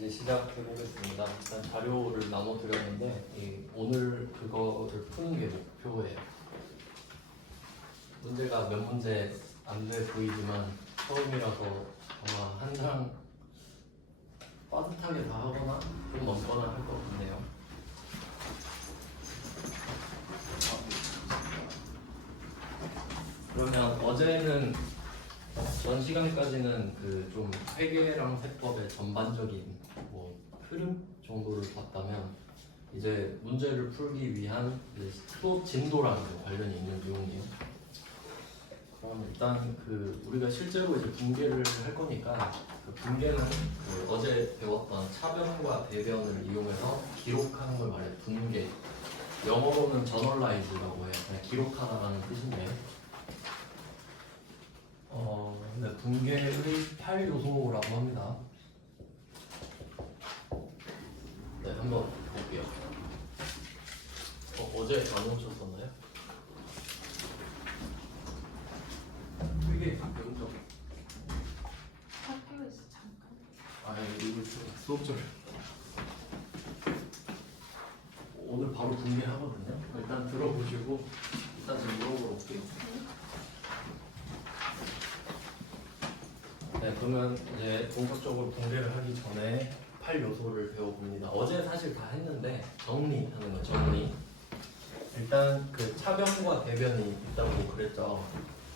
이제 시작해 보겠습니다. 일단 자료를 나눠 드렸는데 오늘 그거를 푸는 게 목표예요. 문제가 몇 문제 안 돼 보이지만 처음이라서 아마 한 장 빠듯하게 다 하거나 좀 넘거나 할 것 같네요. 그러면 어제는 전 시간까지는 그 좀 회계랑 세법의 전반적인 뭐 흐름 정도를 봤다면 이제 문제를 풀기 위한 수업 진도랑 관련이 있는 내용이에요. 그럼 일단 그 우리가 실제로 이제 분계를 할 거니까 그 분계는 그 어제 배웠던 차변과 대변을 이용해서 기록하는 걸 말해요. 분계. 영어로는 저널라이즈라고 해요. 그냥 기록하다라는 뜻인데. 네, 분계의 8요소라고 합니다. 네, 한번 볼게요. 어제 안 오셨었나요? 이게 명점. 학교에서 잠깐. 이거 수업절. 오늘 바로 분계하거든요. 일단 들어보시고 일단 좀 물어보러 올게요. 네, 그러면 이제 본격적으로 분계를 하기 전에 8요소를 배워봅니다. 어제 사실 다 했는데 정리하는 거 정리. 일단 그 차변과 대변이 있다고 그랬죠.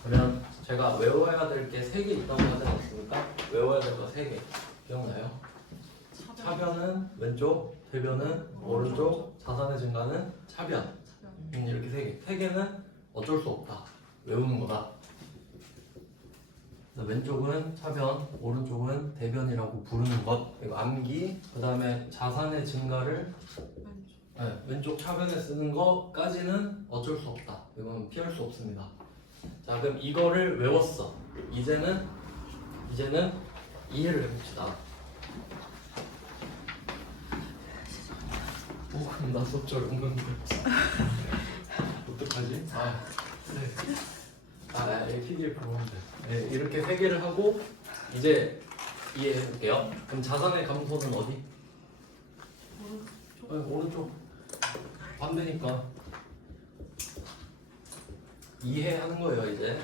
그러면 제가 외워야 될 게 3개 있다고 하지 않았습니까? 외워야 될 거 3개 기억나요? 차변은 왼쪽, 대변은 오른쪽, 자산의 증가는 차변. 이렇게 3개. 3개는 어쩔 수 없다. 외우는 거다. 왼쪽은 차변, 오른쪽은 대변이라고 부르는 것. 이거 암기. 그 다음에 자산의 증가를 왼쪽 차변에 쓰는 것까지는 어쩔 수 없다. 이건 피할 수 없습니다. 자, 그럼 이거를 외웠어. 이제는 이해를 해봅시다. 그럼 나 수업절 오는데 어떡하지? PDF로 하면 돼. 네, 이렇게 3개를 하고 이제 이해해볼게요. 그럼 자산의 감소는 어디? 오른쪽. 반대니까 이해하는 거예요 이제.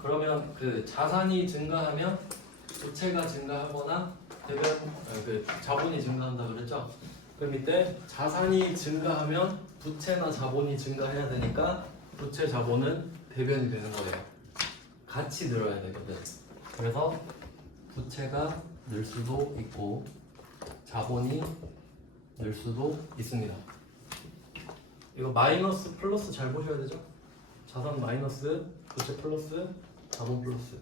그러면 그 자산이 증가하면 부채가 증가하거나 대변 그 자본이 증가한다 그랬죠? 그럼 이때 자산이 증가하면 부채나 자본이 증가해야 되니까 부채 자본은 대변이 되는 거예요. 같이 늘어야 되거든. 그래서 부채가 늘 수도 있고 자본이 늘 수도 있습니다. 이거 마이너스 플러스 잘 보셔야 되죠? 자산 마이너스 부채 플러스 자본 플러스.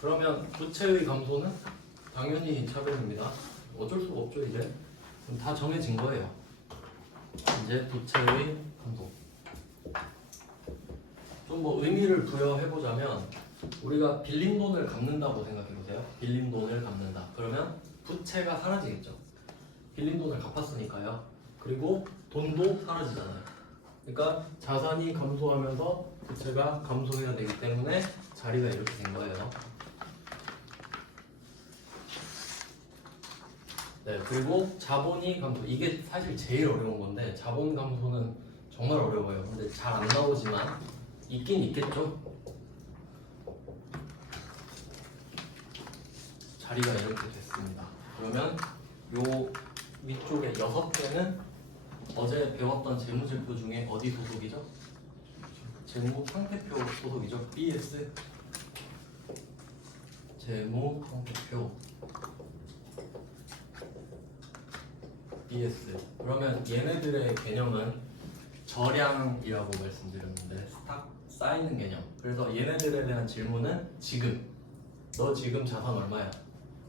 그러면 부채의 감소는 당연히 차별입니다. 어쩔 수가 없죠 이제. 그럼 다 정해진 거예요. 이제 부채의 감소. 좀 뭐 의미를 부여해보자면 우리가 빌린 돈을 갚는다고 생각해보세요. 빌린 돈을 갚는다. 그러면 부채가 사라지겠죠. 빌린 돈을 갚았으니까요. 그리고 돈도 사라지잖아요. 그러니까 자산이 감소하면서 부채가 감소해야 되기 때문에 자리가 이렇게 된 거예요. 네, 그리고 자본이 감소. 이게 사실 제일 어려운 건데 자본 감소는 정말 어려워요. 근데 잘 안 나오지만 있긴 있겠죠. 자리가 이렇게 됐습니다. 그러면 요 위쪽에 6개는 어제 배웠던 재무제표 중에 어디 소속이죠? 재무 상태표 소속이죠. BS 재무 상태표 BS. 그러면 얘네들의 개념은 저량이라고 말씀드렸는데 스탁 쌓이는 개념. 그래서 얘네들에 대한 질문은 지금 너 지금 자산 얼마야?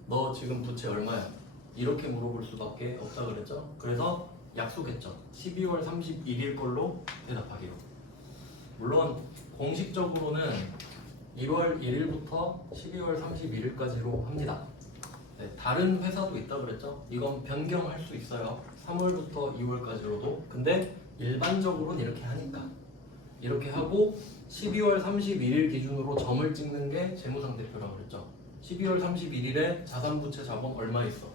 너 지금 부채 얼마야? 이렇게 물어볼 수밖에 없다 그랬죠? 그래서 약속했죠. 12월 31일 걸로 대답하기로. 물론 공식적으로는 1월 1일부터 12월 31일까지로 합니다. 네, 다른 회사도 있다 그랬죠? 이건 변경할 수 있어요. 3월부터 2월까지로도. 근데 일반적으로는 이렇게 하니까 이렇게 하고 12월 31일 기준으로 점을 찍는 게 재무상태표라고 그랬죠. 12월 31일에 자산부채 자본 얼마 있어?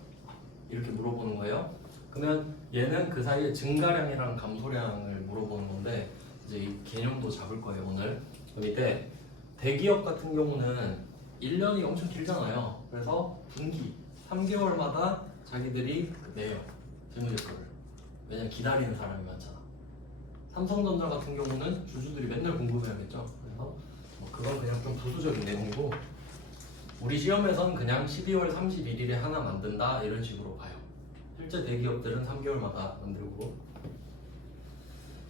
이렇게 물어보는 거예요. 그러면 얘는 그 사이에 증가량이랑 감소량을 물어보는 건데 이제 이 개념도 잡을 거예요 오늘. 그 밑에 대기업 같은 경우는 1년이 엄청 길잖아요. 그래서 분기 3개월마다 자기들이 내요 재무제표를. 왜냐면 기다리는 사람이 많잖아. 삼성전자 같은 경우는 주주들이 맨날 궁금해하겠죠. 그래서 뭐 그건 그냥 좀 부수적인 내용이고 우리 시험에서는 그냥 12월 31일에 하나 만든다 이런 식으로 봐요. 실제 대기업들은 3개월마다 만들고.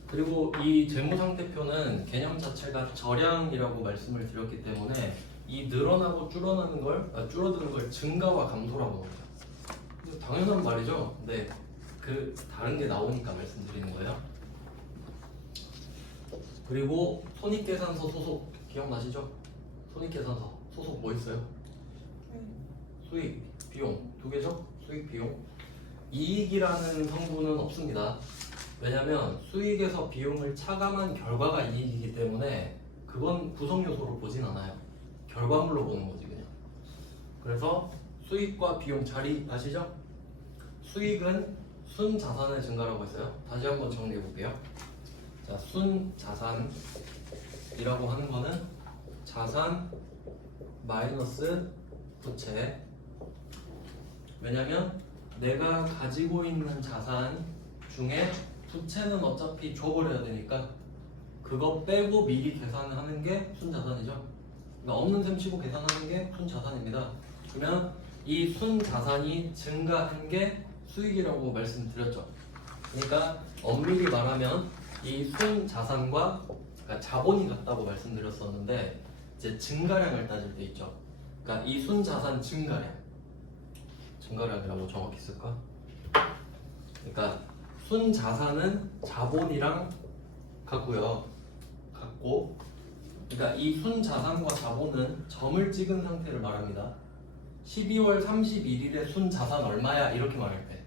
그리고 이 재무상태표는 개념 자체가 절량이라고 말씀을 드렸기 때문에 이 늘어나고 줄어드는 걸 증가와 감소라고 합니다. 당연한 말이죠. 근데 그 다른 게 나오니까 말씀드리는 거예요. 그리고 손익계산서 소속 기억나시죠? 손익계산서 소속 뭐 있어요? 수익, 비용 두 개죠? 수익, 비용. 이익이라는 성분은 없습니다. 왜냐면 수익에서 비용을 차감한 결과가 이익이기 때문에 그건 구성 요소로 보진 않아요. 결과물로 보는 거지 그냥. 그래서 수익과 비용 자리 아시죠? 수익은 순자산의 증가라고 했어요. 다시 한번 정리해 볼게요. 자, 순자산이라고 하는 거는 자산 마이너스 부채. 왜냐면 내가 가지고 있는 자산 중에 부채는 어차피 줘버려야 되니까 그거 빼고 미리 계산하는 게 순자산이죠. 그러니까 없는 셈 치고 계산하는 게 순자산입니다. 그러면 이 순자산이 증가한 게 수익이라고 말씀드렸죠. 그러니까 엄밀히 말하면 이 순자산과 그러니까 자본이 같다고 말씀드렸었는데 이제 증가량을 따질 때 있죠. 그러니까 이 순자산 증가량이라고 정확히 쓸까? 그러니까 순자산은 자본이랑 같고요. 그러니까 이 순자산과 자본은 점을 찍은 상태를 말합니다. 12월 31일에 순자산 얼마야? 이렇게 말할 때.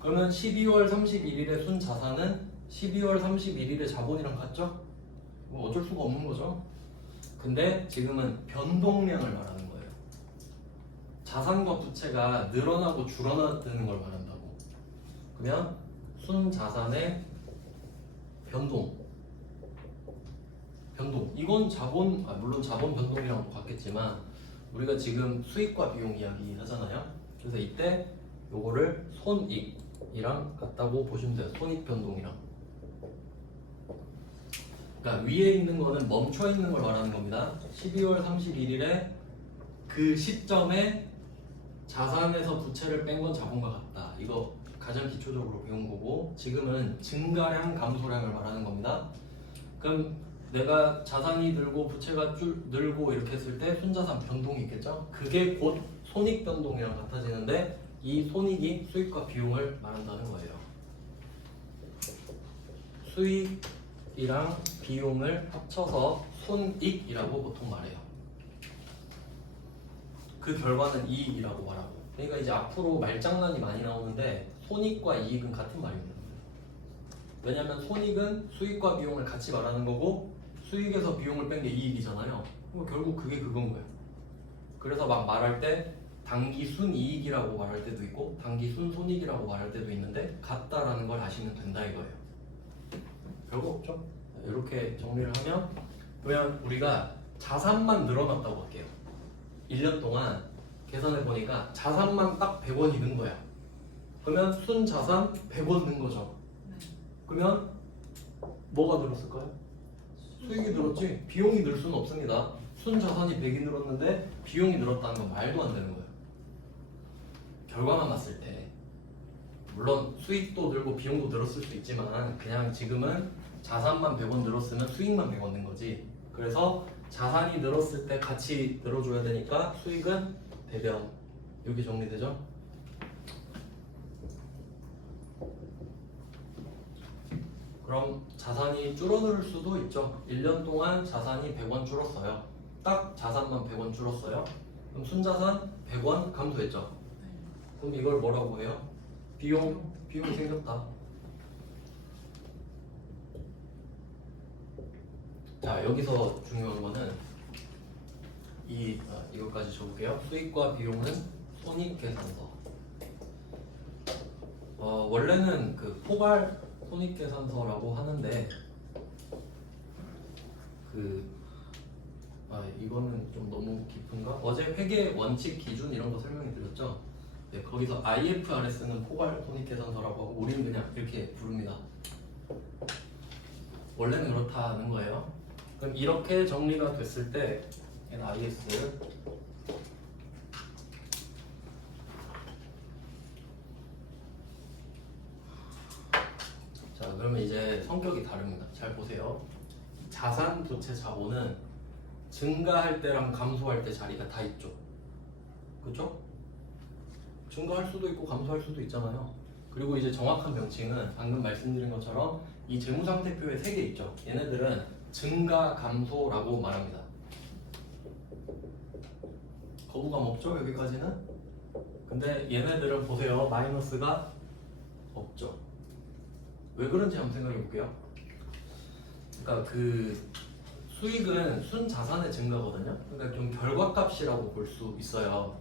그러면 12월 31일에 순자산은 12월 31일에 자본이랑 같죠? 뭐 어쩔 수가 없는 거죠. 근데 지금은 변동량을 말하는 거예요. 자산과 부채가 늘어나고 줄어드는 걸 말한다고. 그러면 순자산의 변동. 이건 물론 자본 변동이랑 같겠지만 우리가 지금 수익과 비용 이야기 하잖아요. 그래서 이때 요거를 손익이랑 같다고 보시면 돼요. 손익 변동이랑. 그러니까 위에 있는 거는 멈춰 있는 걸 말하는 겁니다. 12월 31일에 그 시점에 자산에서 부채를 뺀 건 자본과 같다. 이거 가장 기초적으로 배운 거고 지금은 증가량, 감소량을 말하는 겁니다. 그럼 내가 자산이 늘고 부채가 늘고 이렇게 했을 때 순자산 변동이 있겠죠? 그게 곧 손익 변동이랑 같아지는데 이 손익이 수익과 비용을 말한다는 거예요. 수익이랑 비용을 합쳐서 손익이라고 보통 말해요. 그 결과는 이익이라고 말하고. 그러니까 이제 앞으로 말장난이 많이 나오는데 손익과 이익은 같은 말입니다. 왜냐하면 손익은 수익과 비용을 같이 말하는 거고 수익에서 비용을 뺀 게 이익이잖아요. 결국 그게 그건 거예요. 그래서 막 말할 때 단기 순이익이라고 말할 때도 있고 단기 순손익이라고 말할 때도 있는데 같다라는 걸 아시면 된다 이거예요. 별거 없죠? 이렇게 정리를 하면 그러면 우리가 자산만 늘어났다고 할게요. 1년 동안 계산해 보니까 자산만 딱 100원이 는 거야. 그러면 순자산 100원 는 거죠. 그러면 뭐가 늘었을까요? 수익이 늘었지 비용이 늘 수는 없습니다. 순자산이 100이 늘었는데 비용이 늘었다는 건 말도 안 되는 거예요. 결과만 봤을 때 물론 수익도 늘고 비용도 늘었을 수 있지만 그냥 지금은 자산만 100원 늘었으면 수익만 100원 는 거지. 그래서 자산이 늘었을 때 같이 늘어줘야 되니까 수익은 대변. 이렇게 정리되죠? 그럼 자산이 줄어들 수도 있죠. 1년 동안 자산이 100원 줄었어요. 딱 자산만 100원 줄었어요. 그럼 순자산 100원 감소했죠. 그럼 이걸 뭐라고 해요? 비용이 생겼다. 자, 여기서 중요한 거는 이것까지 적을게요. 수익과 비용은 손익계산서. 원래는 그 포괄 손익계산서라고 하는데 이거는 좀 너무 깊은가? 어제 회계 원칙 기준 이런 거 설명해 드렸죠? 네, 거기서 IFRS는 포괄 손익계산서라고 하고 우리는 그냥 이렇게 부릅니다. 원래는 그렇다는 거예요. 그럼 이렇게 정리가 됐을 때 NIS 자, 그러면 이제 성격이 다릅니다. 잘 보세요. 자산, 부채, 자본은 증가할 때랑 감소할 때 자리가 다 있죠. 그렇죠? 증가할 수도 있고 감소할 수도 있잖아요. 그리고 이제 정확한 명칭은 방금 말씀드린 것처럼 이 재무상태표에 3개 있죠. 얘네들은 증가, 감소라고 말합니다. 거부감 없죠? 여기까지는? 근데 얘네들은 보세요. 마이너스가 없죠. 왜 그런지 한번 생각해 볼게요. 그러니까 그 수익은 순자산의 증가거든요. 그러니까 좀 결과값이라고 볼 수 있어요.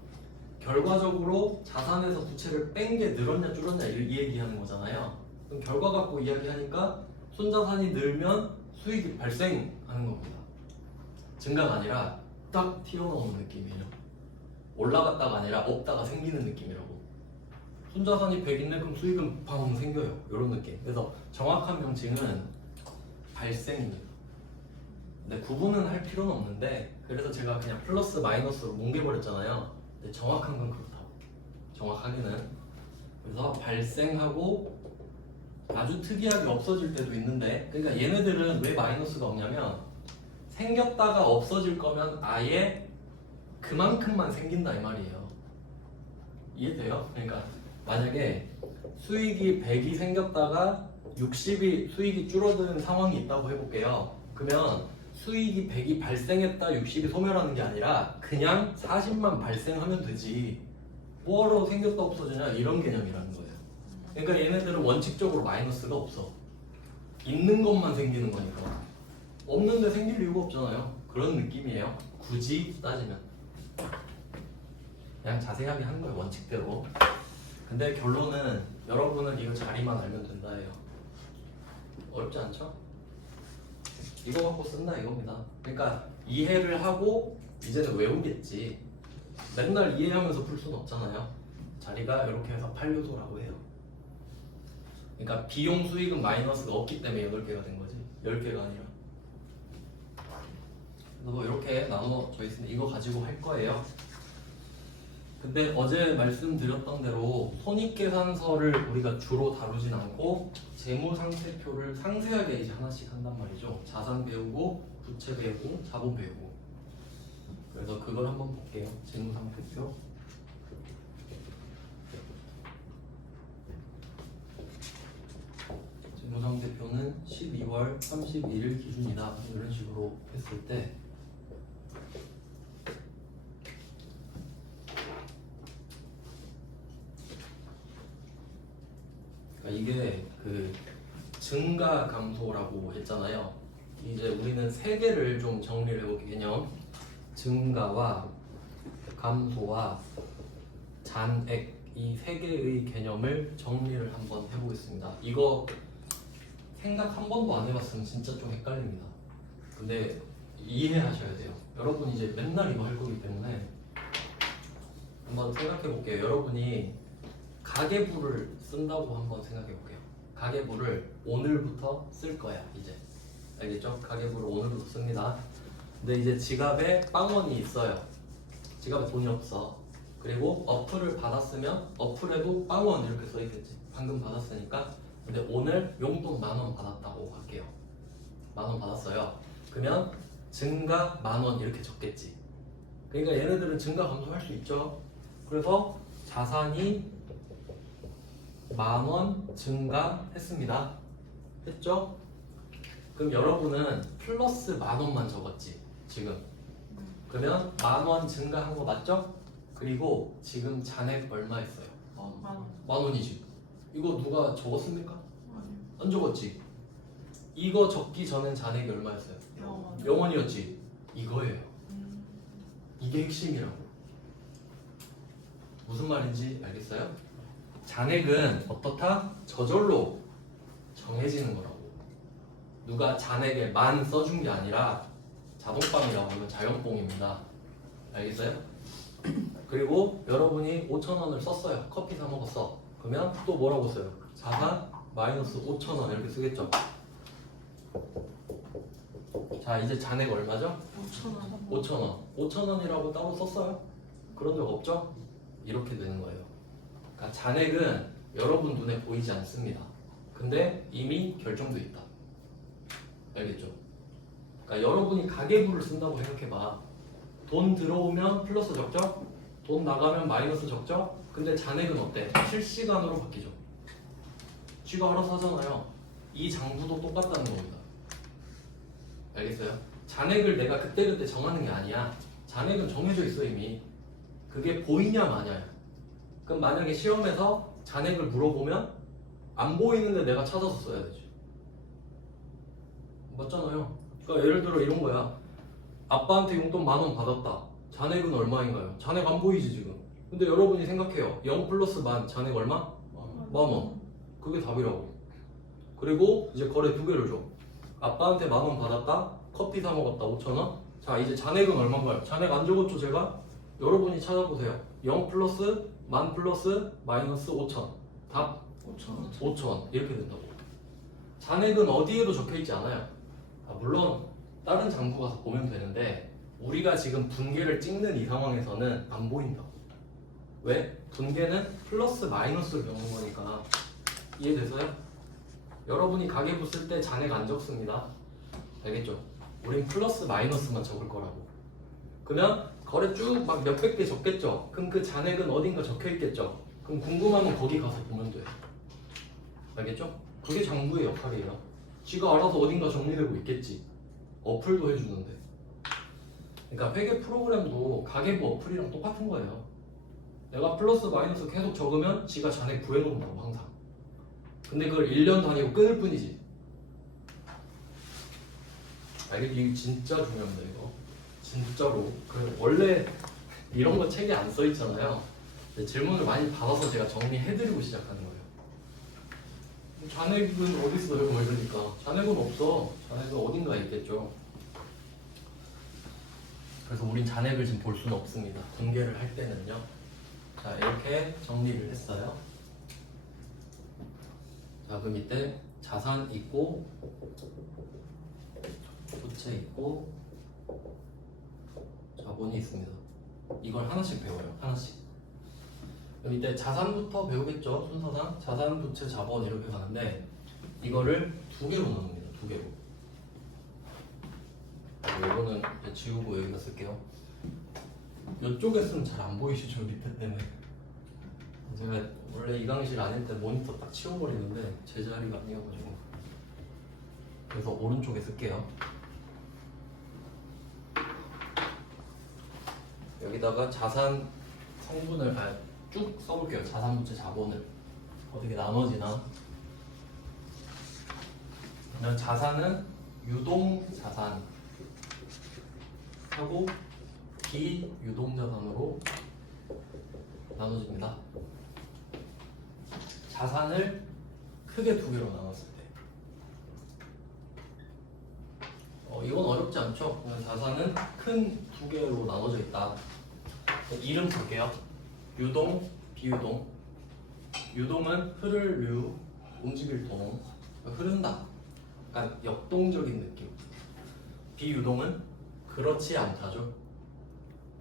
결과적으로 자산에서 부채를 뺀 게 늘었냐 줄었냐 이 얘기하는 거잖아요. 그럼 결과 갖고 이야기하니까 순자산이 늘면 수익이 발생하는 겁니다. 증가가 아니라 딱 튀어나오는 느낌이에요. 올라갔다가 아니라 없다가 생기는 느낌이라고. 순자산이 100인데 그럼 수익은 방 생겨요. 이런 느낌. 그래서 정확한 명칭은 발생입니다. 근데 구분은 할 필요는 없는데 그래서 제가 그냥 플러스 마이너스로 뭉개버렸잖아요. 근데 정확한 건 그렇다고. 정확하게는. 그래서 발생하고 아주 특이하게 없어질 때도 있는데 그러니까 얘네들은 왜 마이너스가 없냐면 생겼다가 없어질 거면 아예 그만큼만 생긴다 이 말이에요. 이해돼요? 그러니까 만약에 수익이 100이 생겼다가 60이 수익이 줄어드는 상황이 있다고 해볼게요. 그러면 수익이 100이 발생했다 60이 소멸하는 게 아니라 그냥 40만 발생하면 되지 뭐하러 생겼다 없어지냐 이런 개념이라는 거예요. 그러니까 얘네들은 원칙적으로 마이너스가 없어. 있는 것만 생기는 거니까. 없는데 생길 이유가 없잖아요. 그런 느낌이에요. 굳이 따지면 그냥 자세하게 하는 거예요. 원칙대로. 근데 결론은 여러분은 이거 자리만 알면 된다예요. 어렵지 않죠? 이거 갖고 쓴다 이겁니다. 그러니까 이해를 하고 이제는 외우겠지. 맨날 이해하면서 풀 수는 없잖아요. 자리가 이렇게 해서 8요소라고 해요. 그러니까 비용 수익은 마이너스가 없기 때문에 8개가 된 거지 10개가 아니라. 그래서 뭐 이렇게 나눠져 있으면 이거 가지고 할 거예요. 근데 어제 말씀드렸던 대로 손익계산서를 우리가 주로 다루진 않고 재무상태표를 상세하게 이제 하나씩 한단 말이죠. 자산 배우고 부채 배우고 자본 배우고. 그래서 그걸 한번 볼게요. 재무상태표. 재무상태표는 12월 31일 기준이다. 이런 식으로 했을 때 이게 그 증가 감소라고 했잖아요. 이제 우리는 세 개를 좀 정리를 해볼게요. 개념 증가와 감소와 잔액 이 세 개의 개념을 정리를 한번 해보겠습니다. 이거 생각 한 번도 안 해봤으면 진짜 좀 헷갈립니다. 근데 이해하셔야 돼요. 여러분 이제 맨날 이거 할 거기 때문에 한번 생각해 볼게요. 여러분이 가계부를 쓴다고 한번 생각해 볼게요. 가계부를 오늘부터 쓸 거야 이제. 알겠죠? 가계부를 오늘부터 씁니다. 근데 이제 지갑에 빵원이 있어요. 지갑에 돈이 없어. 그리고 어플을 받았으면 어플에도 빵원 이렇게 써 있겠지. 방금 받았으니까. 근데 오늘 용돈 10,000원 받았다고 할게요. 10,000원 받았어요. 그러면 증가 10,000원 이렇게 적겠지. 그러니까 얘네들은 증가 감소할 수 있죠. 그래서 자산이 10,000원 증가했습니다. 했죠? 그럼 여러분은 플러스 10,000원만 적었지 지금. 그러면 10,000원 증가한 거 맞죠? 그리고 지금 잔액 얼마 했어요? 10,000원이지. 이거 누가 적었습니까? 안 적었지. 이거 적기 전엔 잔액이 얼마였어요? 0원이었지. 이거예요. 이게 핵심이라고. 무슨 말인지 알겠어요? 잔액은 어떻다? 저절로 정해지는 거라고. 누가 잔액에 만 써준 게 아니라 자동빵이라고 하면 자연뽕입니다. 알겠어요? 그리고 여러분이 5,000원을 썼어요. 커피 사 먹었어. 그러면 또 뭐라고 써요? 자산 마이너스 5,000원 이렇게 쓰겠죠. 자, 이제 잔액 얼마죠? 5,000원. 5,000원. 5,000원이라고 따로 썼어요? 그런 적 없죠? 이렇게 되는 거예요. 그러니까 잔액은 여러분 눈에 보이지 않습니다. 근데 이미 결정돼 있다. 알겠죠? 그러니까 여러분이 가계부를 쓴다고 생각해봐. 돈 들어오면 플러스 적죠? 돈 나가면 마이너스 적죠? 근데 잔액은 어때? 실시간으로 바뀌죠. 쥐가 알아서 하잖아요. 이 장부도 똑같다는 겁니다. 알겠어요? 잔액을 내가 그때그때 정하는 게 아니야. 잔액은 정해져 있어 이미. 그게 보이냐 마냐야. 그럼 만약에 시험에서 잔액을 물어보면 안 보이는데 내가 찾아서 써야 되지. 맞잖아요. 그러니까 예를 들어 이런 거야. 아빠한테 용돈 10,000원 받았다. 잔액은 얼마인가요? 잔액 안 보이지 지금. 근데 여러분이 생각해요. 0 플러스 만 잔액 얼마? 10,000원. 그게 답이라고. 그리고 이제 거래 두 개를 줘. 아빠한테 10,000원 받았다. 커피 사 먹었다. 5,000원. 자, 이제 잔액은 얼마인가요? 잔액 안 적었죠 제가? 여러분이 찾아보세요. 0 플러스 만 플러스 마이너스 5,000. 답 5,000원. 5,000 이렇게 된다고. 잔액은 어디에도 적혀있지 않아요. 물론 다른 장부 가서 보면 되는데 우리가 지금 분계를 찍는 이 상황에서는 안 보인다고. 왜? 분계는 플러스 마이너스를 배우는 거니까. 이해돼서요? 여러분이 가계부 쓸 때 잔액 안 적습니다. 알겠죠? 우린 플러스 마이너스만 적을 거라고. 그러면 거래 쭉 막 몇백 개 적겠죠? 그럼 그 잔액은 어딘가 적혀 있겠죠? 그럼 궁금하면 거기 가서 보면 돼. 알겠죠? 그게 장부의 역할이에요. 지가 알아서 어딘가 정리되고 있겠지. 어플도 해주는데. 그러니까 회계 프로그램도 가계부 어플이랑 똑같은 거예요. 내가 플러스 마이너스 계속 적으면 지가 잔액 구해놓는다고 항상. 근데 그걸 1년 단위로 끊을 뿐이지. 알겠지? 이게 진짜 중요합니다 이거. 진짜로. 원래 이런 거 책에 안 써 있잖아요. 질문을 많이 받아서 제가 정리해드리고 시작하는 거예요. 잔액은 어디 있어요? 뭐 이러니까 잔액은 없어. 잔액은 어딘가에 있겠죠. 그래서 우린 잔액을 지금 볼 수는 없습니다. 공개를 할 때는요. 자, 이렇게 정리를 했어요. 자, 그럼 이때 자산 있고 부채 있고 자본이 있습니다. 이걸 하나씩 배워요. 하나씩. 그럼 이때 자산부터 배우겠죠. 순서상 자산, 부채, 자본 이렇게 가는데 이거를 두 개로 나눕니다. 두 개로. 이거는 지우고 여기다 쓸게요. 이쪽에 쓰면 잘 안 보이시죠? 밑에 때문에. 제가 원래 이 강의실 아닐 때 모니터 딱 치워버리는데 제 자리가 아니어가지고. 그래서 오른쪽에 쓸게요. 여기다가 자산 성분을 쭉 써볼게요. 자산, 부채, 자본을 어떻게 나눠지나. 그냥 자산은 유동 자산 하고 비유동 자산으로 나눠집니다. 자산을 크게 두 개로 나눴을 때 이건 어렵지 않죠? 그냥 자산은 큰 두 개로 나눠져 있다. 이름 볼게요. 유동, 비유동. 유동은 흐를 류, 움직일 동, 흐른다. 약간 역동적인 느낌. 비유동은 그렇지 않다죠.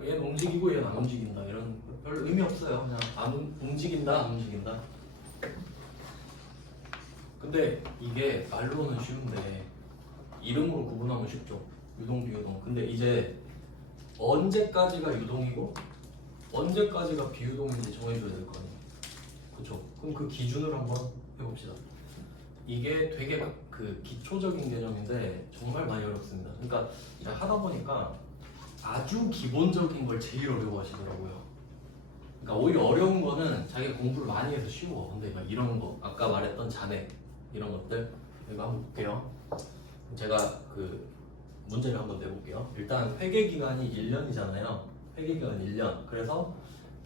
얘는 움직이고 얘는 안 움직인다. 이런 별 의미 없어요. 그냥 안 움직인다, 안 움직인다. 근데 이게 말로는 쉬운데 이름으로 구분하면 쉽죠. 유동, 비유동. 근데 이제 언제까지가 유동이고 언제까지가 비유동인지 정해줘야 될 거 아니에요. 그쵸? 그럼 그 기준을 한번 해봅시다. 이게 되게 그 기초적인 개념인데 정말 많이 어렵습니다. 그러니까 하다 보니까 아주 기본적인 걸 제일 어려워하시더라고요. 그러니까 오히려 어려운 거는 자기가 공부를 많이 해서 쉬워. 근데 막 이런 거 아까 말했던 잔액 이런 것들 이거 한번 볼게요. 제가 그 문제를 한번 내볼게요. 일단 회계 기간이 1년이잖아요. 회계 기간 1년. 그래서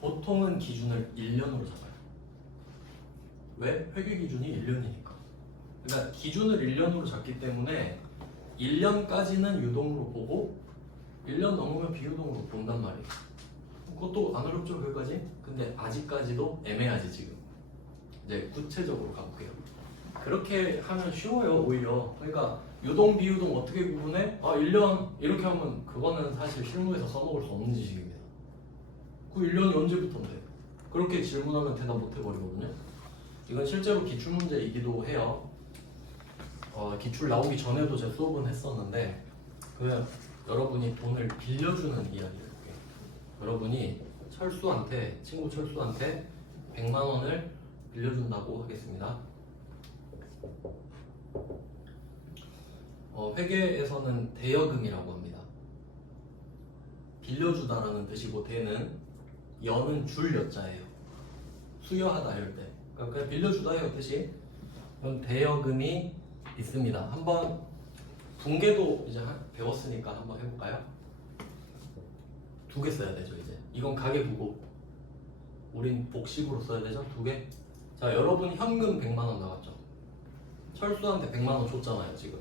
보통은 기준을 1년으로 잡아요. 왜? 회계 기준이 1년이니까. 그러니까 기준을 1년으로 잡기 때문에 1년까지는 유동으로 보고 1년 넘으면 비유동으로 본단 말이에요. 그것도 안 어렵죠, 거기까지? 근데 아직까지도 애매하지 지금. 이제 구체적으로 가볼게요. 그렇게 하면 쉬워요, 오히려. 그러니까 유동, 비유동 어떻게 구분해? 1년 이렇게 하면 그거는 사실 실무에서 써먹을 수 없는 지식입니다. 그 1년이 언제부터인데? 그렇게 질문하면 대답 못 해버리거든요. 이건 실제로 기출문제이기도 해요. 기출 나오기 전에도 제 수업은 했었는데 여러분이 돈을 빌려주는 이야기를 해볼게요. 여러분이 친구 철수한테 100만 원을 빌려준다고 하겠습니다. 회계에서는 대여금이라고 합니다. 빌려주다라는 뜻이고 대는 여는 줄 여자예요. 수여하다 이럴 때. 그러니까 그냥 빌려주다예요 뜻이. 그럼 대여금이 있습니다. 한번 분계도 이제 배웠으니까 한번 해볼까요? 2개 써야 되죠 이제. 이건 가계부고 우린 복식으로 써야 되죠 2개. 자, 여러분 현금 100만 원 나왔죠. 철수한테 100만 원 줬잖아요 지금.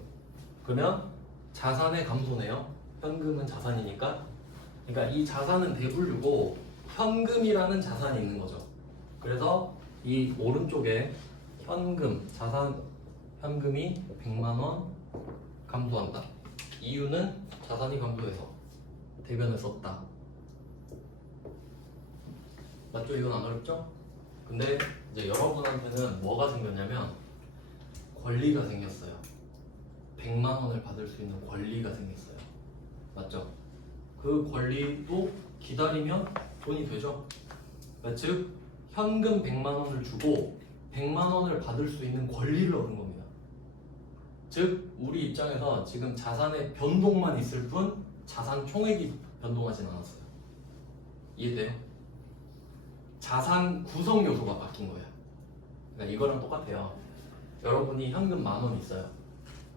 그러면 자산의 감소네요. 현금은 자산이니까. 그러니까 이 자산은 대분류고 현금이라는 자산이 있는 거죠. 그래서 이 오른쪽에 현금이 100만 원 감소한다. 이유는 자산이 감소해서 대변을 썼다. 맞죠? 이건 안 어렵죠? 근데 이제 여러분한테는 뭐가 생겼냐면 권리가 생겼어요. 100만 원을 받을 수 있는 권리가 생겼어요. 맞죠? 그 권리도 기다리면 돈이 되죠. 그러니까 즉 현금 100만 원을 주고 100만 원을 받을 수 있는 권리를 얻은 겁니다. 즉 우리 입장에서 지금 자산의 변동만 있을 뿐 자산 총액이 변동하진 않았어요. 이해돼요? 자산 구성 요소가 바뀐 거예요. 그러니까 이거랑 똑같아요. 여러분이 현금 10,000원 있어요.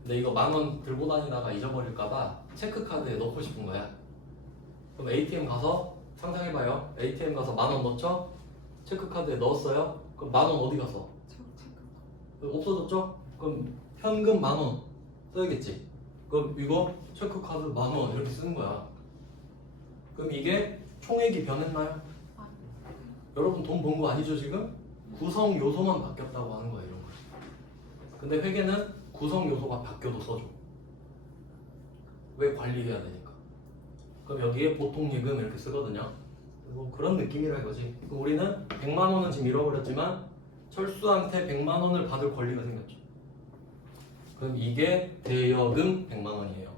근데 이거 10,000원 들고 다니다가 잊어버릴까봐 체크카드에 넣고 싶은 거야. 그럼 ATM 가서 상상해봐요. ATM 가서 10,000원 넣었죠? 체크카드에 넣었어요? 그럼 10,000원 어디 갔어? 없어졌죠? 그럼 현금 10,000원 써야겠지. 그럼 이거 체크카드 10,000원 이렇게 쓰는 거야. 그럼 이게 총액이 변했나요? 여러분 돈 번 거 아니죠 지금? 구성 요소만 바뀌었다고 하는 거예요. 이런 거. 근데 회계는 구성 요소가 바뀌어도 써줘. 왜? 관리해야 되니까. 그럼 여기에 보통 예금 이렇게 쓰거든요. 뭐 그런 느낌이라 이거지. 그럼 우리는 100만 원은 지금 잃어버렸지만 철수한테 100만 원을 받을 권리가 생겼죠. 그럼 이게 대여금 100만 원이에요.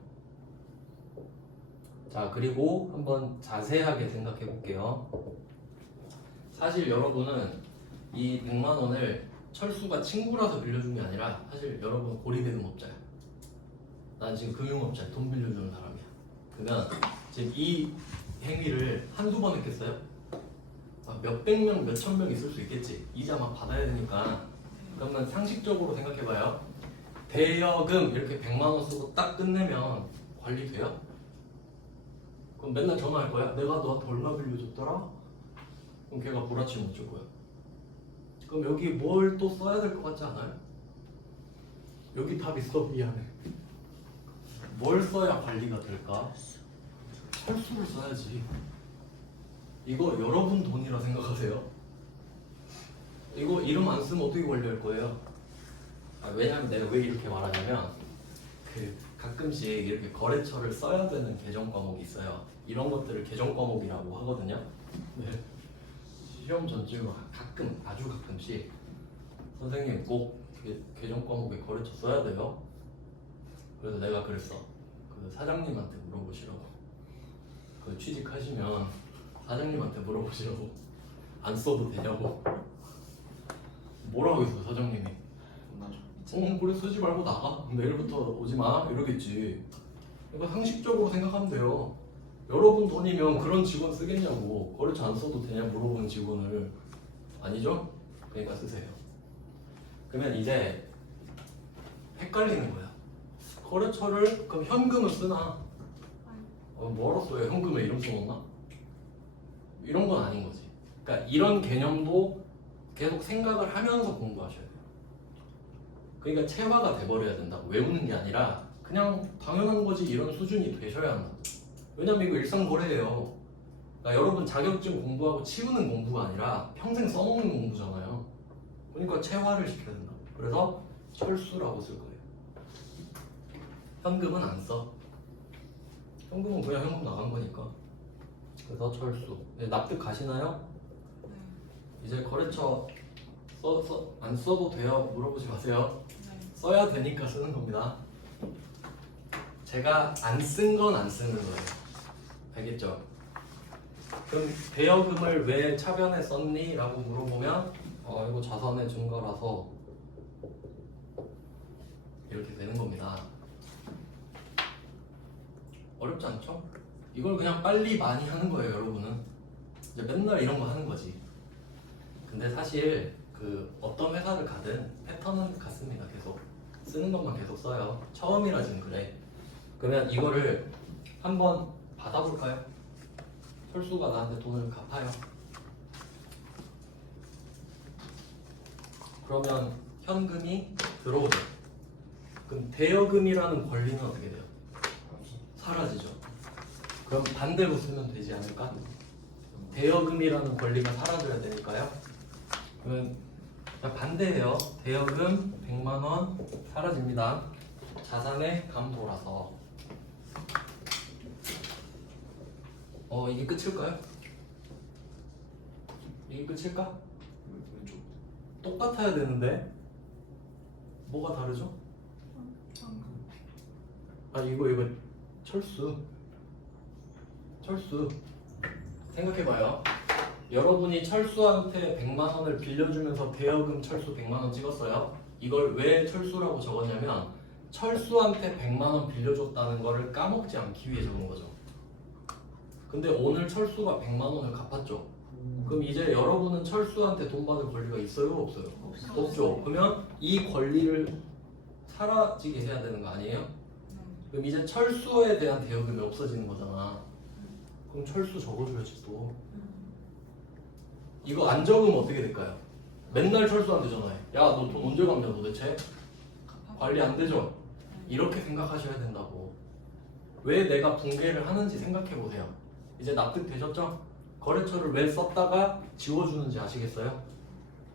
자, 그리고 한번 자세하게 생각해 볼게요. 사실 여러분은 이 100만 원을 철수가 친구라서 빌려준 게 아니라 사실 여러분 고리대금업자야. 난 지금 금융업자야. 돈 빌려주는 사람이야. 그러면 지금 이 행위를 한두 번 했겠어요? 몇백 명, 몇천 명 있을 수 있겠지. 이자 막 받아야 되니까. 그러면 상식적으로 생각해봐요. 대여금 이렇게 100만 원 쓰고 딱 끝내면 관리돼요? 그럼 맨날 전화할 거야. 내가 너한테 얼마 빌려줬더라? 그럼 걔가 몰아치면 어쩔 거야? 그럼 여기 뭘 또 써야 될 것 같지 않아요? 여기 답 있어. 미안해. 뭘 써야 관리가 될까? 철수를 써야지. 이거 여러분 돈이라 생각하세요? 이거 이름 안 쓰면 어떻게 관리할 거예요? 왜냐면 내가 왜 이렇게 말하냐면 가끔씩 이렇게 거래처를 써야 되는 계정 과목이 있어요. 이런 것들을 계정 과목이라고 하거든요. 네. 시험 전쯤 가끔, 아주 가끔씩 선생님 꼭 계정 과목에 거래처 써야 돼요. 그래서 내가 그랬어. 그 사장님한테 물어보시라고. 그 취직하시면 사장님한테 물어보시라고. 안 써도 되냐고. 뭐라고 했어 사장님이? 그래 쓰지 말고 나가. 내일부터 오지 마 이러겠지. 그러니까 상식적으로 생각하면 돼요. 여러분 돈이면 그런 직원 쓰겠냐고. 거래처 안 써도 되냐 물어보는 직원을. 아니죠? 그러니까 쓰세요. 그러면 이제 헷갈리는 거야. 거래처를 그럼 현금을 쓰나? 뭐로 써요? 현금에 이름 써놓나? 이런 건 아닌 거지. 그러니까 이런 개념도 계속 생각을 하면서 공부하셔야 돼요. 그러니까 체화가 돼버려야 된다고. 외우는 게 아니라 그냥 당연한 거지 이런 수준이 되셔야 한다. 왜냐면 이거 일상고래예요. 그러니까 여러분 자격증 공부하고 치우는 공부가 아니라 평생 써먹는 공부잖아요. 그러니까 체화를 시켜야 된다. 그래서 철수라고 쓸 거예요. 현금은 안 써. 현금은 그냥 현금 나간 거니까. 그래서 철수. 네, 납득 가시나요? 이제 거래처 안 써도 돼요? 물어보지 마세요. 써야 되니까 쓰는 겁니다. 제가 안 쓴 건 안 쓰는 거예요. 알겠죠? 그럼 대여금을 왜 차변에 썼니? 라고 물어보면 이거 자산의 증가라서 이렇게 되는 겁니다. 어렵지 않죠? 이걸 그냥 빨리 많이 하는 거예요, 여러분은. 이제 맨날 이런 거 하는 거지. 근데 사실 그 어떤 회사를 가든 패턴은 같습니다. 계속 쓰는 것만 계속 써요. 처음이라진 그래. 그러면 이거를 한번 받아볼까요? 철수가 나한테 돈을 갚아요. 그러면 현금이 들어오죠. 그럼 대여금이라는 권리는 어떻게 돼요? 사라지죠. 그럼 반대로 쓰면 되지 않을까? 대여금이라는 권리가 사라져야 되니까요. 그러면 반대예요. 대여금 100만원 사라집니다. 자산의 감소라서. 이게 끝일까요? 이게 끝일까? 똑같아야 되는데 뭐가 다르죠? 이거 철수 생각해봐요. 여러분이 철수한테 100만원을 빌려주면서 대여금 철수 100만원 찍었어요. 이걸 왜 철수라고 적었냐면 철수한테 100만원 빌려줬다는 거를 까먹지 않기 위해 적은 거죠. 근데 오늘 철수가 100만원을 갚았죠. 그럼 이제 여러분은 철수한테 돈 받을 권리가 있어요? 없어요? 없죠. 그러면 이 권리를 사라지게 해야 되는 거 아니에요? 그럼 이제 철수에 대한 대여금이 없어지는 거잖아. 그럼 철수 적어줘야지 또. 이거 안 적으면 어떻게 될까요? 맨날 철수 안 되잖아요. 야, 너 돈 언제 갚냐 도대체? 관리 안 되죠? 이렇게 생각하셔야 된다고. 왜 내가 붕괴를 하는지 생각해보세요. 이제 납득되셨죠? 거래처를 왜 썼다가 지워주는지 아시겠어요?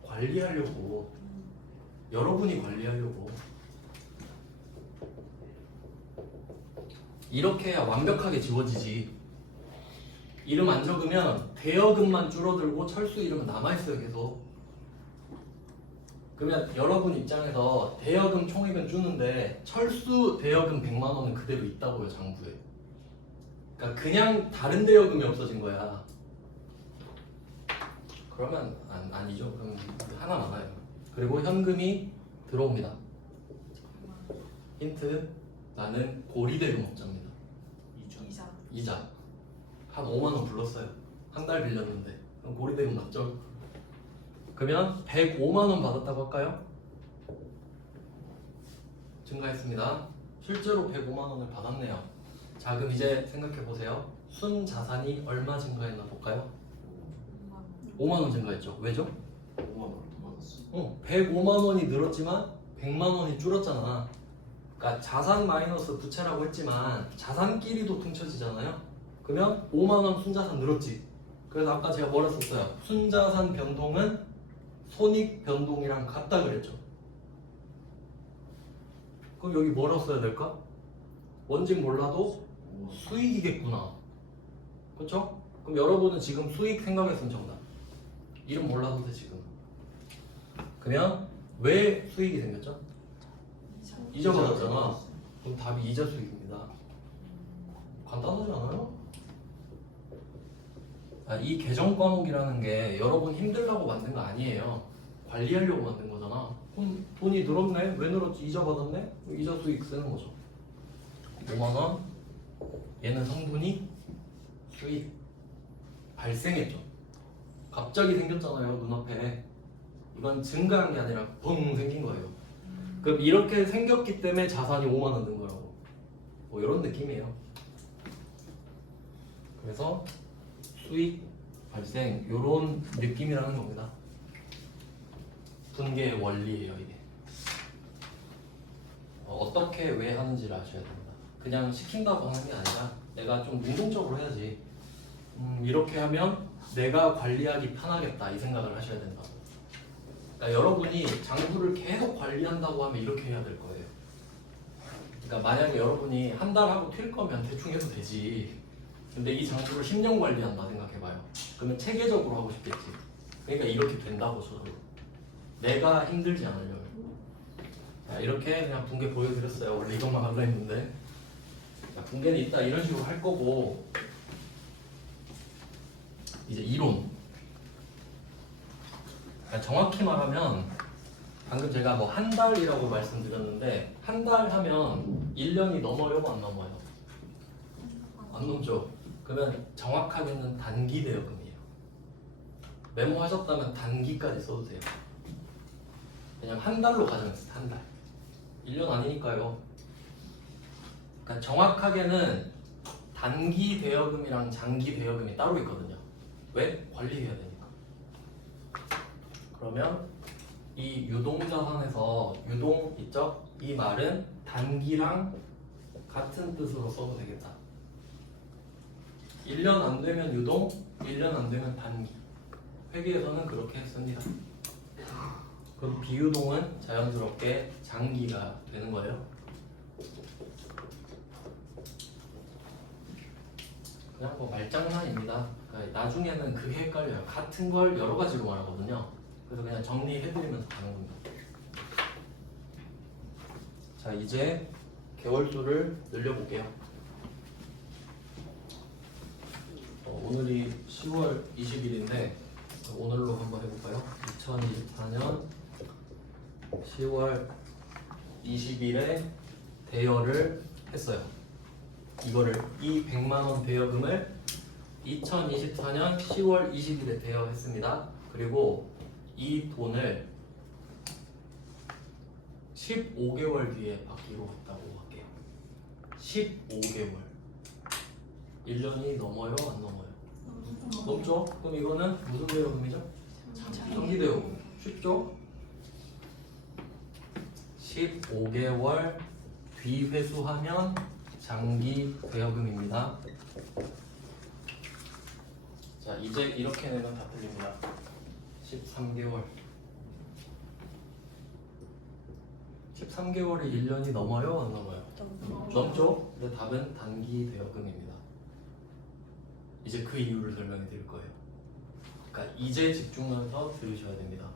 관리하려고. 여러분이 관리하려고. 이렇게 해야 완벽하게 지워지지. 이름 안 적으면 대여금만 줄어들고 철수 이름은 남아있어요 계속. 그러면 여러분 입장에서 대여금 총액은 주는데 철수 대여금 100만원은 그대로 있다고요, 장부에. 그러니까 그냥 다른 대여금이 없어진 거야. 그러면 아니죠. 그럼 하나 많아요. 그리고 현금이 들어옵니다. 힌트, 나는 고리대금 업자입니다. 이자 한 5만원 불렀어요. 한 달 빌렸는데. 그럼 고리대금 맞죠? 그러면 105만원 받았다고 할까요? 증가했습니다. 실제로 105만원을 받았네요. 자, 그럼 이제 생각해보세요. 순자산이 얼마 증가했나 볼까요? 5만원 증가했죠. 왜죠? 5만원 더 받았어. 105만원이 늘었지만 100만원이 줄었잖아. 그러니까 자산 마이너스 부채라고 했지만 자산끼리도 퉁쳐지잖아요. 그러면 5만원 순자산 늘었지. 그래서 아까 제가 뭐라 썼어요? 순자산 변동은 손익 변동이랑 같다 그랬죠. 그럼 여기 뭐라고 써야 될까? 뭔진 몰라도 수익이겠구나. 그렇죠? 그럼 여러분은 지금 수익 생각했으면 정답. 이름 몰라도 돼 지금. 그러면 왜 수익이 생겼죠? 이자 받았잖아. 그럼 답이 이자 수익입니다. 간단하지 않아요? 이 계정 과목이라는 게 여러분 힘들라고 만든 거 아니에요. 관리하려고 만든 거잖아. 그럼 돈이 늘었네? 왜 늘었지? 이자 받았네? 이자 수익 쓰는 거죠. 5만원. 얘는 성분이 수익 발생했죠. 갑자기 생겼잖아요, 눈앞에. 이건 증가한 게 아니라 붕 생긴 거예요. 그럼 이렇게 생겼기 때문에 자산이 5만원 는 거라고. 뭐 이런 느낌이에요. 그래서 수익 발생, 요런 느낌이라는 겁니다. 분계의 원리예요 이게. 어떻게 왜 하는지를 아셔야 됩니다. 그냥 시킨다고 하는 게 아니라 내가 좀 능동적으로 해야지. 이렇게 하면 내가 관리하기 편하겠다 이 생각을 하셔야 된다고. 그러니까 여러분이 장부를 계속 관리한다고 하면 이렇게 해야 될 거예요. 그러니까 만약에 여러분이 한 달 하고 튈 거면 대충 해도 되지. 근데 이 장부를 10년 관리한다 생각해봐요. 그러면 체계적으로 하고 싶겠지. 그러니까 이렇게 된다고 저도. 내가 힘들지 않으려면. 자, 이렇게 그냥 분계 보여드렸어요. 원래 이것만 하려 했는데. 자, 분계는 이따 이런 식으로 할 거고. 이제 이론. 정확히 말하면 방금 제가 뭐 한 달이라고 말씀드렸는데 한 달 하면 1년이 넘어요? 안 넘어요? 안 넘죠? 그러면 정확하게는 단기 대여금이에요. 메모하셨다면 단기까지 써도 돼요. 그냥 한 달로 가정했어요. 한 달. 1년 아니니까요. 그러니까 정확하게는 단기 대여금이랑 장기 대여금이 따로 있거든요. 왜? 관리해야 되니까. 그러면 이 유동자산에서 유동 있죠? 이 말은 단기랑 같은 뜻으로 써도 되겠다. 1년 안 되면 유동, 1년 안 되면 단기. 회계에서는 그렇게 씁니다. 그럼 비유동은 자연스럽게 장기가 되는 거예요. 그냥 뭐 말장난입니다. 그러니까 나중에는 그게 헷갈려요. 같은 걸 여러 가지로 말하거든요. 그래서 그냥 정리해드리면서 가는 겁니다. 자, 이제 개월수를 늘려볼게요. 오늘이 10월 20일인데 오늘로 한번 해볼까요? 2024년 10월 20일에 대여를 했어요. 이거를 이 100만원 대여금을 2024년 10월 20일에 대여했습니다. 그리고 이 돈을 15개월 뒤에 받기로 했다고 할게요. 15개월. 1년이 넘어요? 안 넘어요? 넘죠? 그럼 이거는 무슨 대여금이죠? 장기 대여금. 쉽죠? 15개월 뒤 회수하면 장기 대여금입니다. 자, 이제 이렇게 내면 다 틀립니다. 13개월. 13개월이 1년이 넘어요? 안 넘어요? 넘죠? 근데 답은 단기 대여금입니다. 이제 그 이유를 설명해 드릴 거예요. 그러니까 이제 집중해서 들으셔야 됩니다.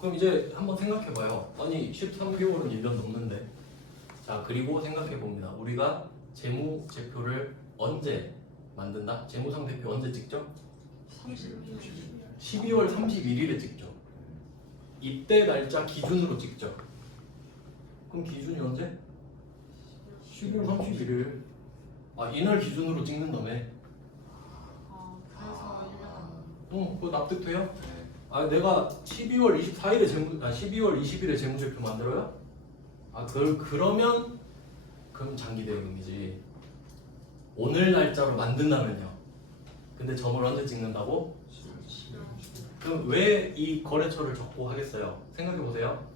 그럼 이제 한번 생각해 봐요. 아니 13개월은 1년 넘는데. 자, 그리고 생각해 봅니다. 우리가 재무제표를 언제 만든다? 재무상태표 언제 찍죠? 12월 31일에 찍죠. 이때 날짜 기준으로 찍죠. 그럼 기준이 언제? 12월 31일. 아, 이날 기준으로 찍는다며. 그거 납득돼요? 아, 내가 12월 24일에 12월 20일에 재무제표 만들어요? 아, 그러면 그럼 장기 대여금이지. 오늘 날짜로 만든다면요. 근데 점을 언제 찍는다고? 그럼 왜 이 거래처를 적고 하겠어요? 생각해 보세요.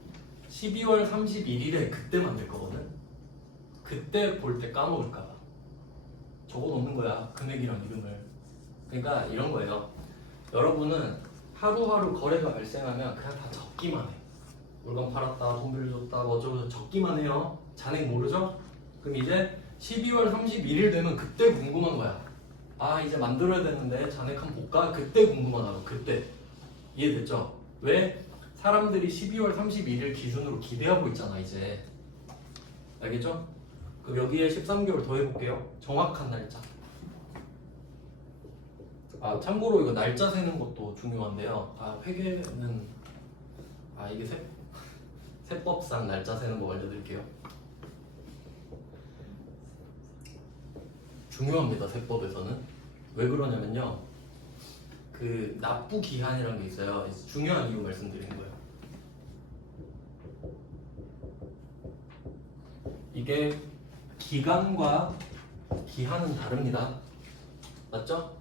12월 31일에 그때 만들 거거든. 그때 볼 때 까먹을까봐 적어 놓는 거야. 금액이랑 이름을. 그러니까 이런 거예요. 여러분은 하루하루 거래가 발생하면 그냥 다 적기만 해. 물건 팔았다, 돈 빌려줬다, 뭐 어쩌고 적기만 해요. 잔액 모르죠? 그럼 이제 12월 31일 되면 그때 궁금한 거야. 아, 이제 만들어야 되는데 잔액 한번 볼까? 그때 궁금하다고. 그때. 이해됐죠? 왜? 사람들이 12월 31일 기준으로 기대하고 있잖아 이제. 알겠죠? 그럼 여기에 13개월 더 해볼게요. 정확한 날짜. 아, 참고로 이거 날짜 세는 것도 중요한데요. 아, 회계는 이게 세법상 날짜 세는 거 알려드릴게요. 중요합니다. 세법에서는. 왜 그러냐면요. 그 납부 기한이라는 게 있어요. 중요한 이유 말씀드리는 거예요. 이게 기간과 기한은 다릅니다. 맞죠?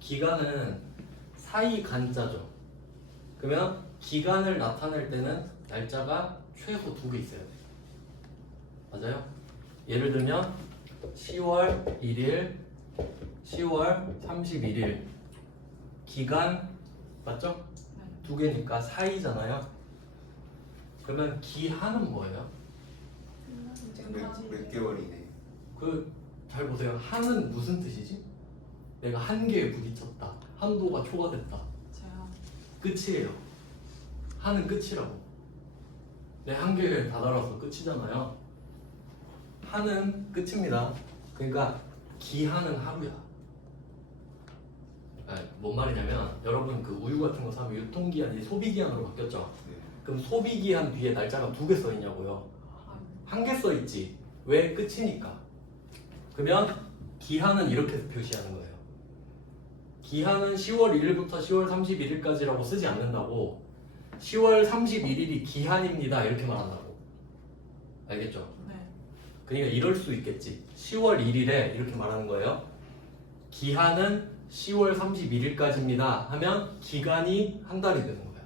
기간은 사이 간자죠. 그러면 기간을 나타낼 때는 날짜가 최소 2개 있어야 돼. 맞아요? 예를 들면 10월 1일, 10월 31일 기간 맞죠? 2개니까 사이잖아요. 그러면 기한은 뭐예요? 몇 개월이네. 잘 보세요. 한은 무슨 뜻이지? 내가 한계에 부딪혔다. 한도가 초과됐다. 저요. 끝이에요. 한은 끝이라고. 내 한계에 다다라서 끝이잖아요. 한은 끝입니다. 그러니까 기한은 하루야. 뭔 말이냐면 여러분 그 우유 같은 거 사면 유통기한이 소비기한으로 바뀌었죠? 네. 그럼 소비기한 뒤에 날짜가 2개 써 있냐고요? 1개 써 있지. 왜? 끝이니까. 그러면 기한은 이렇게 표시하는 거예요. 기한은 10월 1일부터 10월 31일까지라고 쓰지 않는다고. 10월 31일이 기한입니다 이렇게 말한다고. 알겠죠? 네. 그러니까 이럴 수 있겠지. 10월 1일에 이렇게 말하는 거예요. 기한은 10월 31일까지입니다 하면 기간이 한 달이 되는 거야.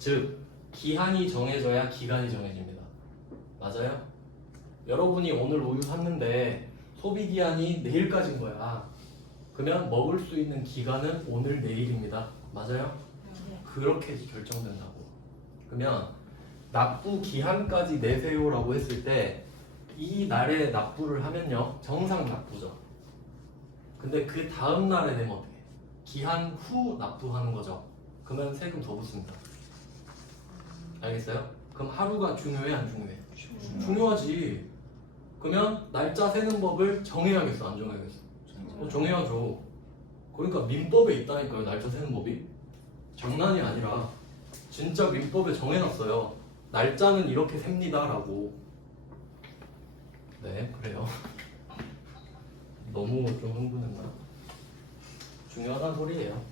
즉 기한이 정해져야 기간이 정해집니다. 맞아요? 여러분이 오늘 우유 샀는데 소비기한이 내일까지인 거야. 그러면 먹을 수 있는 기간은 오늘 내일입니다. 맞아요? 네. 그렇게 결정된다고. 그러면 납부 기한까지 내세요라고 했을 때 이 날에 납부를 하면요 정상 납부죠. 근데 그 다음 날에 되면 어떻게? 기한 후 납부하는 거죠. 그러면 세금 더 붙습니다. 알겠어요? 그럼 하루가 중요해 안 중요해? 중요하지. 그러면 날짜 세는 법을 정해야겠어 안 정해야겠어? 정해야죠. 그러니까 민법에 있다니까요 날짜 세는 법이. 장난이 아니라 진짜 민법에 정해놨어요. 날짜는 이렇게 셉니다 라고. 네 그래요. 너무 좀 흥분했나? 중요하다는 소리예요.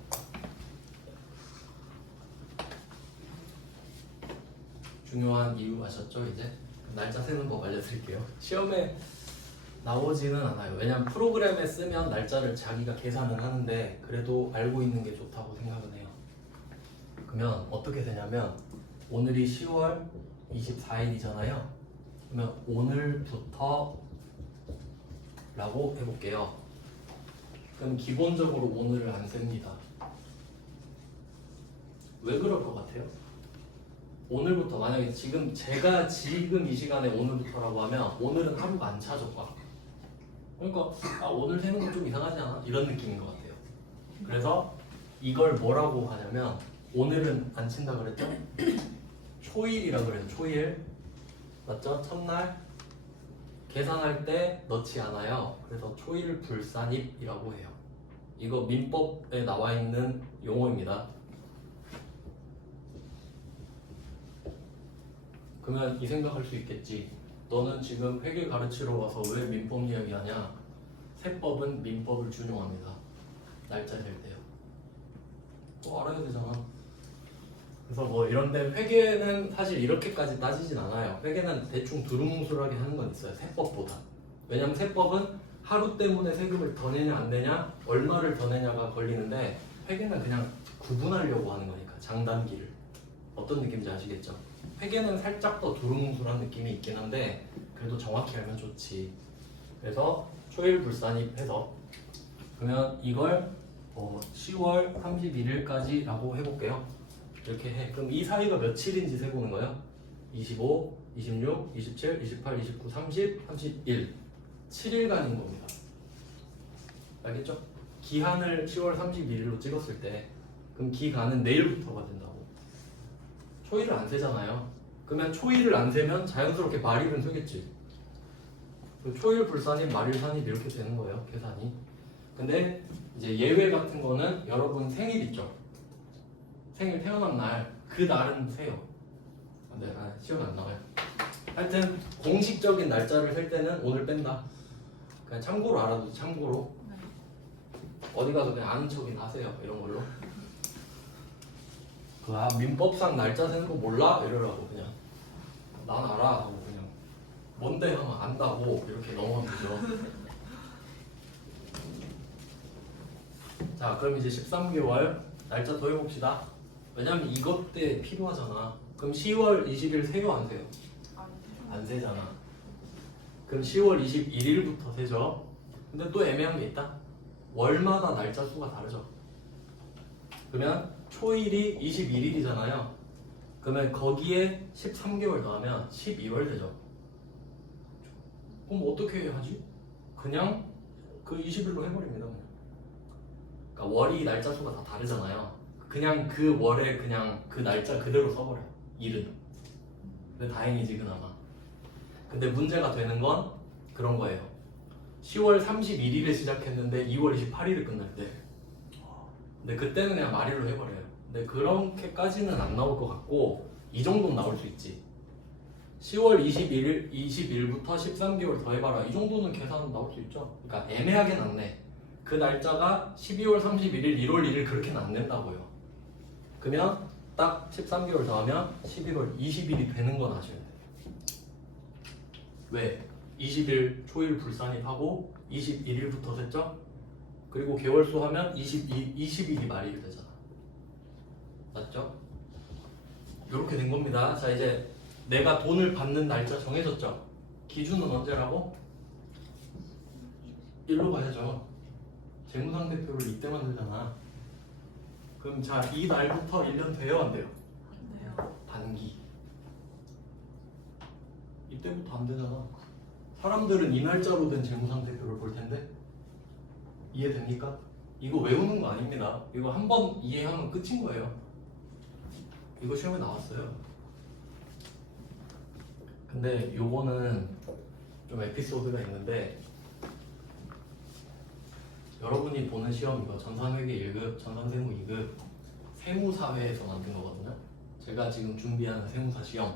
중요한 이유 아셨죠 이제? 날짜 세는 법 알려드릴게요. 시험에 나오지는 않아요. 왜냐면 프로그램에 쓰면 날짜를 자기가 계산을 하는데 그래도 알고 있는 게 좋다고 생각은 해요. 그러면 어떻게 되냐면 오늘이 10월 24일이잖아요. 그러면 오늘부터 라고 해볼게요. 그럼 기본적으로 오늘을 안 셉니다. 왜 그럴 것 같아요? 오늘부터 만약에 제가 지금 이 시간에 오늘부터라고 하면 오늘은 하루가 안 차죠. 그러니까 오늘 세는 건 좀 이상하지 않아? 이런 느낌인 것 같아요. 그래서 이걸 뭐라고 하냐면 오늘은 안 친다 그랬죠? 초일이라고 그래요. 초일 맞죠? 첫날 계산할 때 넣지 않아요. 그래서 초일 불산입이라고 해요. 이거 민법에 나와 있는 용어입니다. 그러면 이 생각할 수 있겠지. 너는 지금 회계 가르치러 와서 왜 민법 이야기하냐? 세법은 민법을 준용합니다. 날짜 셀 때요. 또 알아야 되잖아. 그래서 뭐 이런데 회계는 사실 이렇게까지 따지진 않아요. 회계는 대충 두루뭉술하게 하는 건 있어요. 세법보다. 왜냐면 세법은 하루 때문에 세금을 더 내냐 안 내냐 얼마를 더 내냐가 걸리는데 회계는 그냥 구분하려고 하는 거니까 장단기를. 어떤 느낌인지 아시겠죠? 회계는 살짝 더 두루뭉술한 느낌이 있긴 한데 그래도 정확히 알면 좋지. 그래서 초일불산입 해서 그러면 이걸 10월 31일까지 라고 해볼게요. 이렇게 해. 그럼 이 사이가 며칠인지 세보는 거예요. 25, 26, 27, 28, 29, 30, 31 7일간인 겁니다. 알겠죠? 기한을 10월 31일로 찍었을 때 그럼 기간은 내일부터가 된다고. 초일을 안 세잖아요. 그러면 초일을 안 세면 자연스럽게 말일은 세겠지. 초일 불산입, 말일 산입 이렇게 되는 거예요. 계산이. 근데 이제 예외 같은 거는 여러분 생일 있죠? 생일 태어난 날 그 날은 세요. 네, 시험에 안 나와요. 하여튼 공식적인 날짜를 셀 때는 오늘 뺀다. 그냥 참고로 알아도 참고로. 네. 어디 가서 그냥 아는 척이나 하세요. 이런 걸로. 민법상 날짜 세는 거 몰라? 이러라고 그냥. 난 알아 하고 그냥. 뭔데 하면 안다고 이렇게 넘어가면 되죠. 자, 그럼 이제 13개월 날짜 더해봅시다. 왜냐면 이것 때 필요하잖아. 그럼 10월 20일 세요 안 세요? 안 세잖아. 그럼 10월 21일부터 세죠. 근데 또 애매한 게 있다. 월마다 날짜 수가 다르죠. 그러면 초일이 21일이잖아요. 그러면 거기에 13개월 더하면 12월 되죠. 그럼 어떻게 하지? 그냥 그 20일로 해버립니다. 그냥. 그러니까 월이 날짜 수가 다 다르잖아요. 그냥 그 월에 그냥 그 날짜 그대로 써버려. 일은. 근데 다행이지 그나마. 근데 문제가 되는 건 그런 거예요. 10월 31일에 시작했는데 2월 28일에 끝날 때. 근데 그때는 그냥 말일로 해버려요. 근데 그렇게까지는 안 나올 것 같고 이 정도는 나올 수 있지. 10월 20일부터 13개월 더해봐라. 이 정도는 계산 나올 수 있죠. 그러니까 애매하게 났네. 그 날짜가 12월 31일, 1월 1일 그렇게는 안 된다고요. 그러면 딱 13개월 더하면 11월 20일이 되는 건 아셔야 돼요. 왜? 20일 초일 불산입하고 21일부터 됐죠? 그리고 개월수 하면 20일이 말일이 되잖아. 맞죠? 이렇게 된 겁니다. 자, 이제 내가 돈을 받는 날짜 정해졌죠? 기준은 언제라고? 일로 가야죠. 재무상대표를 이때 만들잖아. 그럼 자, 이 날부터 1년 돼요? 안 돼요? 단기. 이때부터 안 되잖아. 사람들은 이 날짜로 된 재무상대표를 볼 텐데 이해됩니까? 이거 외우는 거 아닙니다. 이거 한 번 이해하면 끝인 거예요. 이거 시험에 나왔어요. 근데 요거는 좀 에피소드가 있는데 여러분이 보는 시험 이거 전산회계 1급, 전산세무 2급 세무사회에서 만든 거거든요. 제가 지금 준비하는 세무사 시험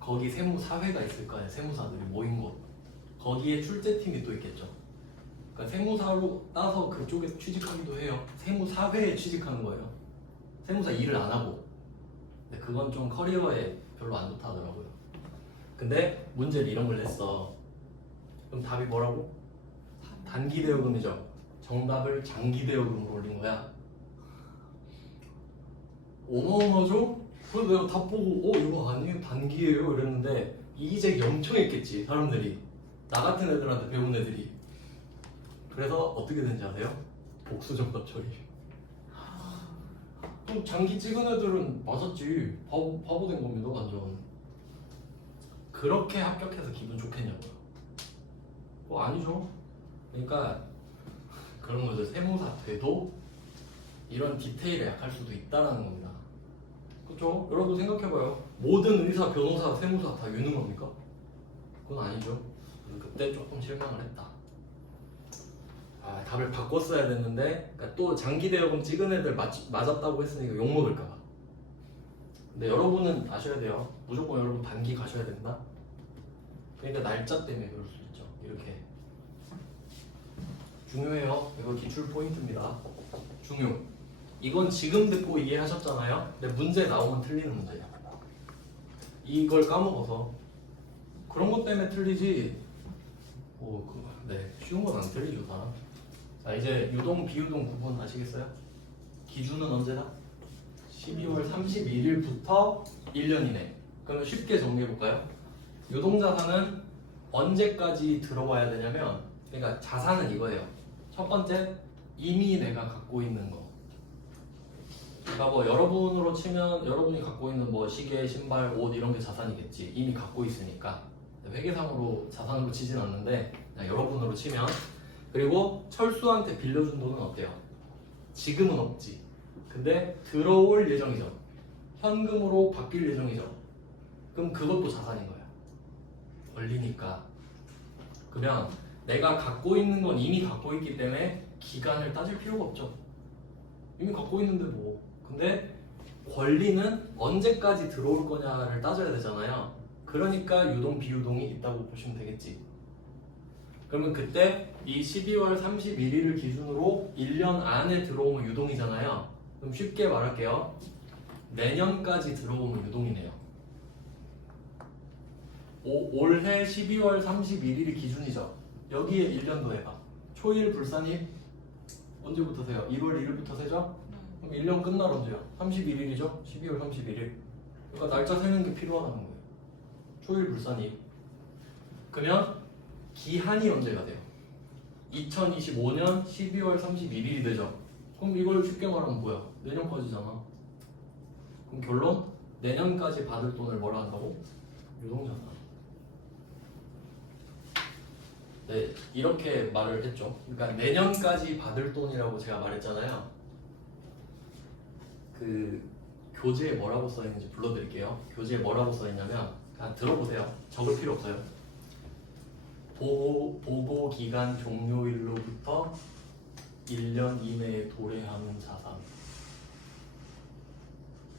거기 세무사회가 있을 거예요. 세무사들이 모인 곳 거기에 출제팀이 또 있겠죠. 그러니까 세무사로 따서 그쪽에 취직하기도 해요. 세무사회에 취직하는 거예요. 세무사 일을 안 하고. 근데 그건 좀 커리어에 별로 안 좋다 하더라고요. 근데 문제를 이런 걸 냈어. 그럼 답이 뭐라고? 단기 대여금이죠. 정답을 장기 대여금으로 올린 거야. 어마어마하죠? 그래서 내가 답 보고 이거 아니에요? 단기예요? 이랬는데 이의제기 엄청 했겠지 사람들이. 나 같은 애들한테 배운 애들이. 그래서 어떻게 된지 아세요? 복수정답 처리. 그럼 장기 찍은 애들은 맞았지. 바보 된 겁니다 완전. 그렇게 합격해서 기분 좋겠냐고요. 아니죠. 그러니까 그런 거죠. 세무사 돼도 이런 디테일에 약할 수도 있다라는 겁니다. 그렇죠? 여러분 생각해봐요. 모든 의사, 변호사, 세무사 다 유능합니까? 그건 아니죠. 그때 조금 실망을 했다. 답을 바꿨어야 됐는데 그러니까 또 장기 대여금 찍은 애들 맞았다고 했으니까 욕먹을까봐. 근데 여러분은 아셔야 돼요. 무조건 여러분 단기 가셔야 된다. 그러니까 날짜 때문에 그럴 수 있죠. 이렇게 중요해요. 이거 기출 포인트입니다. 중요. 이건 지금 듣고 이해하셨잖아요. 근데 문제 나오면 틀리는 문제야. 이걸 까먹어서 그런 것 때문에 틀리지. 네, 쉬운 건 안 틀리죠 다. 자, 이제 유동 비유동 구분 아시겠어요? 기준은 언제다? 12월 31일부터 1년이네. 그러면 쉽게 정리해 볼까요? 유동자산은 언제까지 들어와야 되냐면, 그러니까 자산은 이거예요. 첫 번째, 이미 내가 갖고 있는 거. 그러니까 뭐 여러분으로 치면 여러분이 갖고 있는 뭐 시계, 신발, 옷 이런 게 자산이겠지. 이미 갖고 있으니까. 회계상으로 자산으로 치진 않는데 그냥 여러분으로 치면. 그리고 철수한테 빌려준 돈은 어때요? 지금은 없지. 근데 들어올 예정이죠. 현금으로 바뀔 예정이죠. 그럼 그것도 자산인 거야. 권리니까. 그러면 내가 갖고 있는 건 이미 갖고 있기 때문에 기간을 따질 필요가 없죠. 이미 갖고 있는데 뭐. 근데 권리는 언제까지 들어올 거냐를 따져야 되잖아요. 그러니까 유동 비유동이 있다고 보시면 되겠지. 그러면 그때 이 12월 31일을 기준으로 1년 안에 들어오면 유동이잖아요. 그럼 쉽게 말할게요. 내년까지 들어오면 유동이네요. 올해 12월 31일이 기준이죠. 여기에 1년 더해봐. 초일 불산입 언제부터 세요? 1월 1일부터 세죠? 그럼 1년 끝날 언제야? 31일이죠? 12월 31일. 그러니까 날짜 세는 게 필요하다는 거예요. 초일 불산이. 그러면 기한이 언제가 돼요? 2025년 12월 31일이 되죠. 그럼 이걸 쉽게 말하면 뭐야? 내년까지잖아. 그럼 결론? 내년까지 받을 돈을 뭐라 한다고? 유동자산. 네, 이렇게 말을 했죠. 그러니까 내년까지 받을 돈이라고 제가 말했잖아요. 그 교재에 뭐라고 써 있는지 불러드릴게요. 교재에 뭐라고 써 있냐면 그냥 들어보세요. 적을 필요 없어요. 보고 기간 종료일로부터 1년 이내에 도래하는 자산.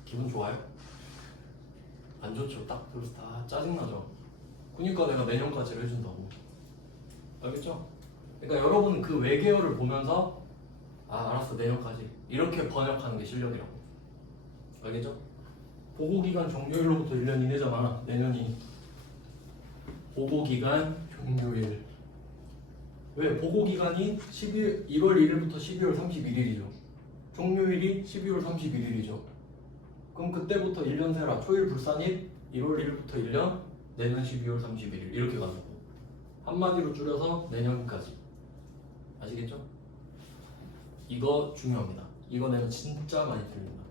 기분 좋아요? 안 좋죠. 딱 들어서 다 짜증나죠. 그러니까 내가 내년까지를 해준다고. 알겠죠? 그러니까 여러분 그 외계어를 보면서 아 알았어 내년까지 이렇게 번역하는 게 실력이라고. 알겠죠? 보고기간 종료일로부터 1년 이내잖아. 내년이 보고기간 종료일. 왜? 보고기간이 1월 1일부터 12월 31일이죠. 종료일이 12월 31일이죠. 그럼 그때부터 1년 세라. 초일 불산일 1월 1일부터 1년 내년 12월 31일 이렇게 가지고 한마디로 줄여서 내년까지. 아시겠죠? 이거 중요합니다. 이거 내가 진짜 많이 틀립니다.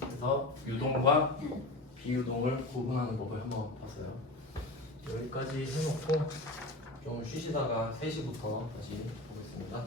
그래서 유동과 비유동을 구분하는 법을 한번 봤어요. 여기까지 해놓고 좀 쉬시다가 3시부터 다시 보겠습니다.